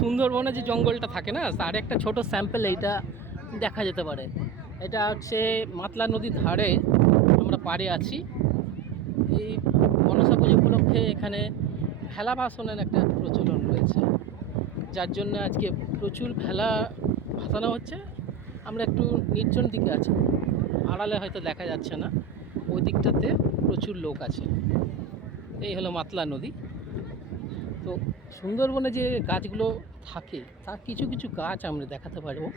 সুন্দরবনে যে জঙ্গলটা থাকে না, তার একটা ছোট স্যাম্পল এইটা দেখা যেতে পারে। এটা হচ্ছে মাতলা নদীর ধারে আমরা পাড়ে আছি। এই মনসা পুজো উপলক্ষে এখানে ভেলা ভাসানের একটা প্রচলন রয়েছে, যার জন্য আজকে প্রচুর ভেলা ভাসানো হচ্ছে। আমরা একটু নির্জন দিকে আছি, আড়ালে হয়তো দেখা যাচ্ছে না, ওই দিকটাতে প্রচুর লোক আছে। এই হলো মাতলা নদী। তো সুন্দরবনে যে গাছগুলো থাকে তার কিছু কিছু গাছ আমরা দেখাতে পারবো।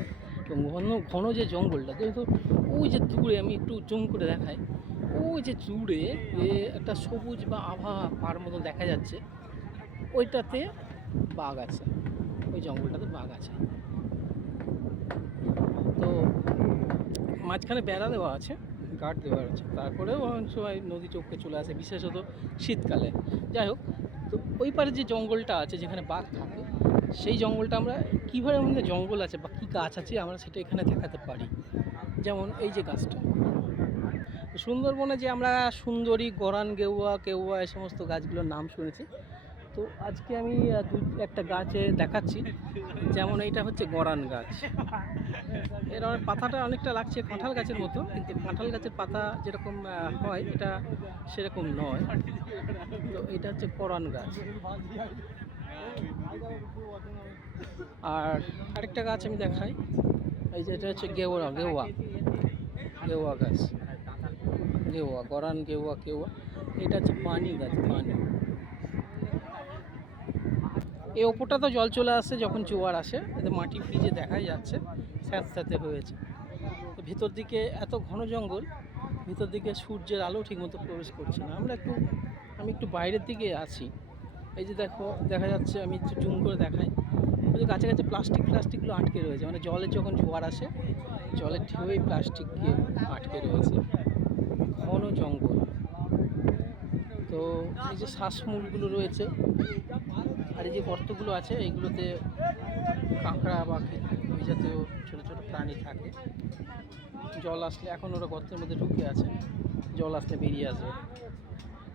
এবং ঘন ঘন যে জঙ্গলটা, যেহেতু ওই যে দূরে আমি একটু জুম করে দেখাই, ওই যে দূরে যে একটা সবুজ বা আভা পার মতো দেখা যাচ্ছে, ওইটাতে বাঘ আছে, ওই জঙ্গলটাতে বাঘ আছে। তো মাঝখানে বেড়া দেওয়া আছে, গার্ড দেওয়া আছে, তারপরেও অনেক সময় নদী চোখে চলে আসে, বিশেষত শীতকালে। যাই হোক, তো ওই পারে যে জঙ্গলটা আছে যেখানে বাঘ থাকে, সেই জঙ্গলটা আমরা কীভাবে আমাদের জঙ্গল আছে বা কী গাছ আছে আমরা সেটা এখানে দেখাতে পারি। যেমন এই যে গাছটা, সুন্দরবনে যে আমরা সুন্দরী, গরান, গেওয়া, কেওয়া এই সমস্ত গাছগুলোর নাম শুনেছি। তো আজকে আমি একটা গাছে দেখাচ্ছি। যেমন এইটা হচ্ছে গরান গাছ। এর পাতাটা অনেকটা লাগছে কাঁঠাল গাছের মতো, কিন্তু কাঁঠাল গাছের পাতা যেরকম হয় এটা সেরকম নয়। তো এটা হচ্ছে গরান গাছ। আর আরেকটা গাছ আমি দেখাই, এই যে এটা হচ্ছে গেওয়া গেওয়া গেওয়া গাছ, গেওয়া, গরান, গেওয়া, কেওয়া। এটা হচ্ছে পানি গাছ, পানি। এই ওপরটা তো জল চলে আসে যখন জোয়ার আসে, এতে মাটি ভিজে দেখাই যাচ্ছে স্যাঁতস্যাঁতে হয়েছে। তো ভিতর দিকে এত ঘন জঙ্গল, ভিতর দিকে সূর্যের আলো ঠিকমতো প্রবেশ করছে না। আমি একটু বাইরের দিকে আছি। এই যে দেখো, দেখা যাচ্ছে, আমি একটু জুম করে দেখাই, ওই যে কাছে কাছে প্লাস্টিকগুলো আটকে রয়েছে, মানে জলের যখন জোয়ার আসে জলের ঢেউই প্লাস্টিক গিয়ে আটকে রয়েছে। ঘন জঙ্গল। তো এই যে শ্বাসমূলগুলো রয়েছে আর এই যে গর্তগুলো আছে, এইগুলোতে কাঁকড়া বা ওই জাতীয় ছোটো ছোটো প্রাণী থাকে। জল আসলে, এখন ওরা গর্তের মধ্যে ঢুকে আছে, জল আসলে বেরিয়ে আসবে।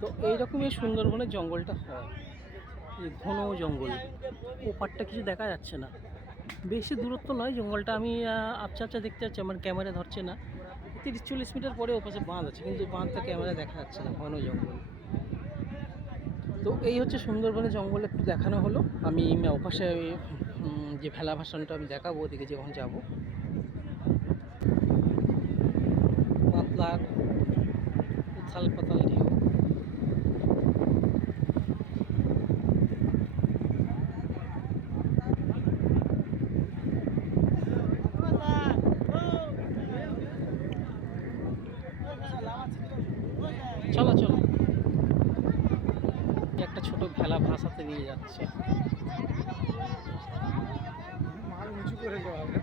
তো এইরকমই সুন্দরবনের জঙ্গলটা হয়, এই ঘন জঙ্গল। ওপারটা কিছু দেখা যাচ্ছে না, বেশি দূরত্ব নয় জঙ্গলটা। আমি আবছা আবছা দেখতে পাচ্ছি, আমার ক্যামেরা ধরছে না। 30-40 মিটার পরে ওপাশে বাঁধ আছে, কিন্তু বাঁধটা ক্যামেরা দেখা যাচ্ছে না, ঘন জঙ্গল। তো এই হচ্ছে সুন্দরবনের জঙ্গল একটু দেখানো হলো। আমি ওপাশে যে ভেলা ভাসানটা আমি দেখাবো, ওদিকে যখন যাব। পাতলার উথাল পাতাল ঢেউ। চলো চলো, একটা ছোট ভেলা ভাসাতে নিয়ে যাচ্ছে। উঁচু করে যাওয়া হবে।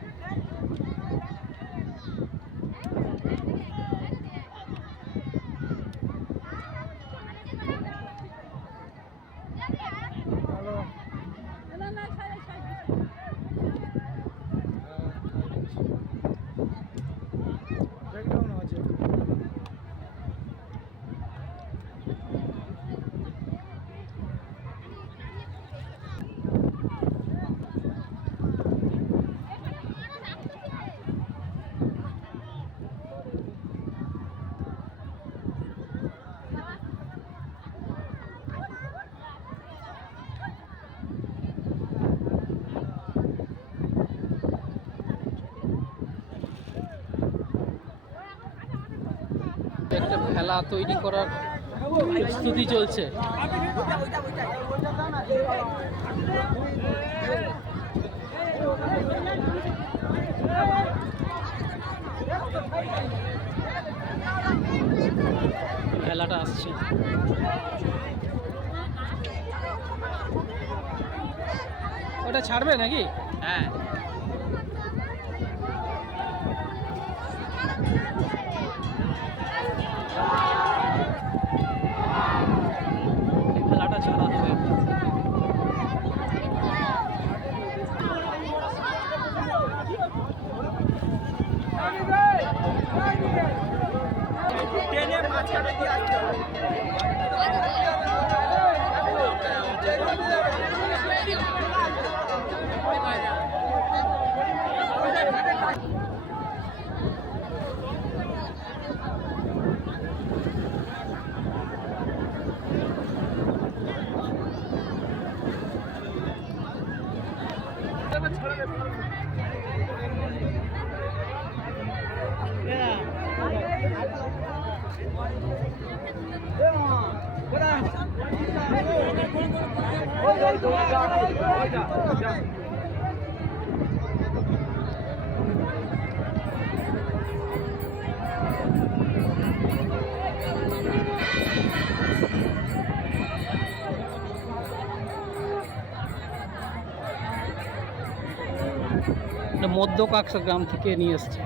একটা ভেলা তৈরি করার প্রস্তুতি চলছে। ভেলাটা আসছে, ওটা ছাড়বে নাকি? হ্যাঁ, ভেলাটা ছাড়া হবে। মধ্য কাকসা গ্রাম থেকে নিয়ে এসছে।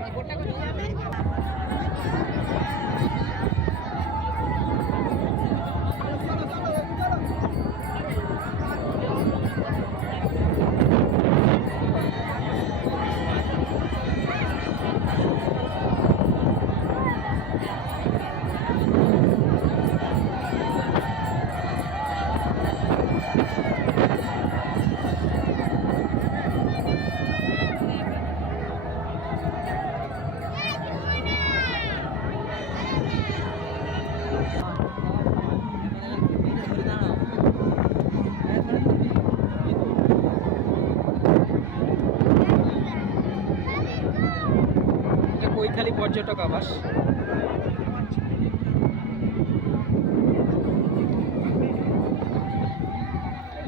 কৈখালী পর্যটক আবাস।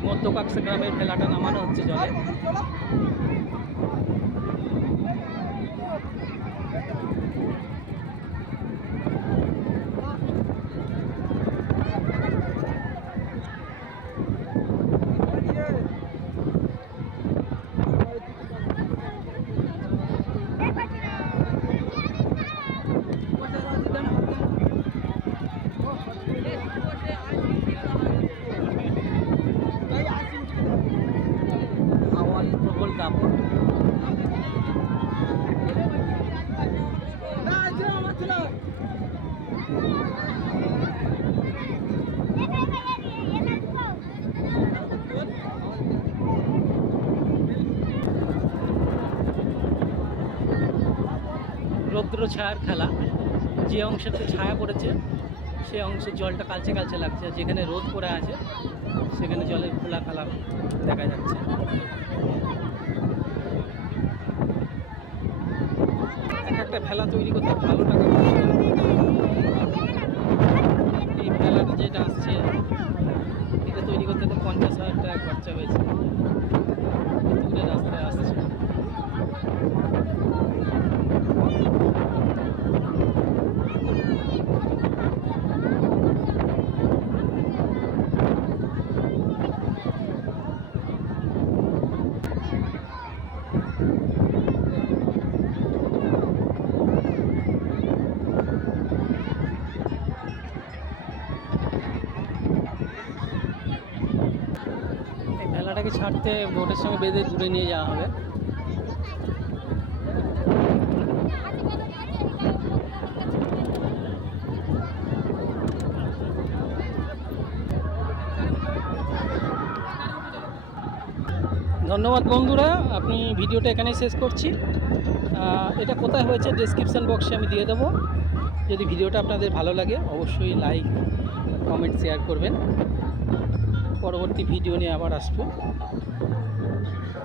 মধ্য কাকসা গ্রামের ভেলাটা নামানো হচ্ছে জলে। প্রবল দাপট। রৌদ্র ছায়ার খেলা, যে অংশেতে ছায়া পড়েছে সেই অংশের জলটা কালচে কালচে লাগছে, যেখানে রোদ পড়ে আছে সেখানে জলের খোলা খেলা দেখা যাচ্ছে। একটা ভেলা তৈরি করতে ভালো টাকা খরচ হয়। এই ভেলাটা যেটা আসছে এটা তৈরি করতে তো 50,000 টাকা খরচা হয়েছে। দূরে রাস্তায় আসছে। ভেলাটাকে ছাড়তে বোটের সঙ্গে বেঁধে দূরে নিয়ে যাওয়া হবে। ধন্যবাদ বন্ধুরা, আপনি ভিডিওটা এখানেই শেষ করছি। এটা কোথায় হয়েছে ডেসক্রিপশান বক্সে আমি দিয়ে দেবো। যদি ভিডিওটা আপনাদের ভালো লাগে অবশ্যই লাইক, কমেন্ট, শেয়ার করবেন। পরবর্তী ভিডিও নিয়ে আবার আসবো।